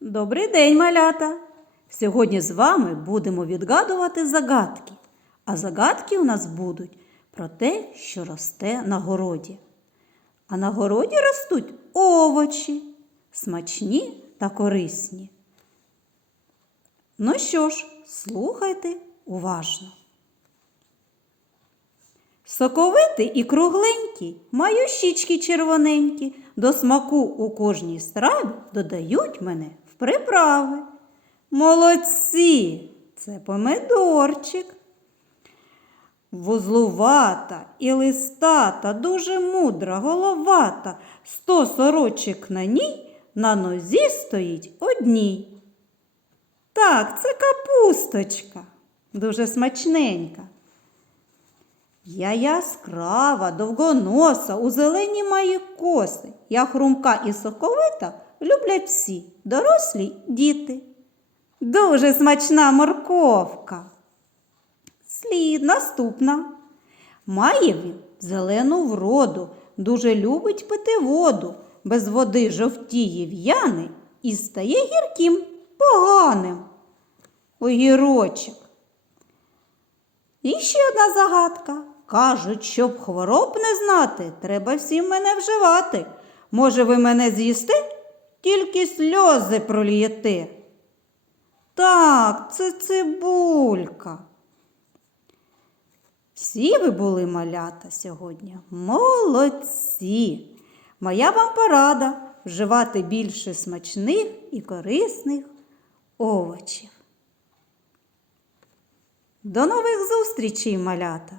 Добрий день, малята! Сьогодні з вами будемо відгадувати загадки. А загадки у нас будуть про те, що росте на городі. А на городі ростуть овочі, смачні та корисні. Ну що ж, слухайте уважно. Соковитий і кругленький, маю щічки червоненькі, до смаку у кожній страві додають мене приправи. Молодці! Це помидорчик. Вузлувата і листата, дуже мудра, головата, сто сорочок на ній на нозі стоїть одній. Так, це капусточка, дуже смачненька. Я яскрава, довгоноса, у зелені мої коси. Я хрумка і соковита люблять всі, дорослі діти. Дуже смачна морковка. Слід наступна. Має він зелену вроду, дуже любить пити воду, без води жовтіє в'яне і стає гірким, поганим. Огірочок. І ще одна загадка. Кажуть, щоб хвороб не знати, треба всім мене вживати. Може, ви мене з'їсте, тільки сльози пролієте. Так, це цибулька. Всі ви були малята сьогодні. Молодці. Моя вам порада вживати більше смачних і корисних овочів. До нових зустрічей, малята!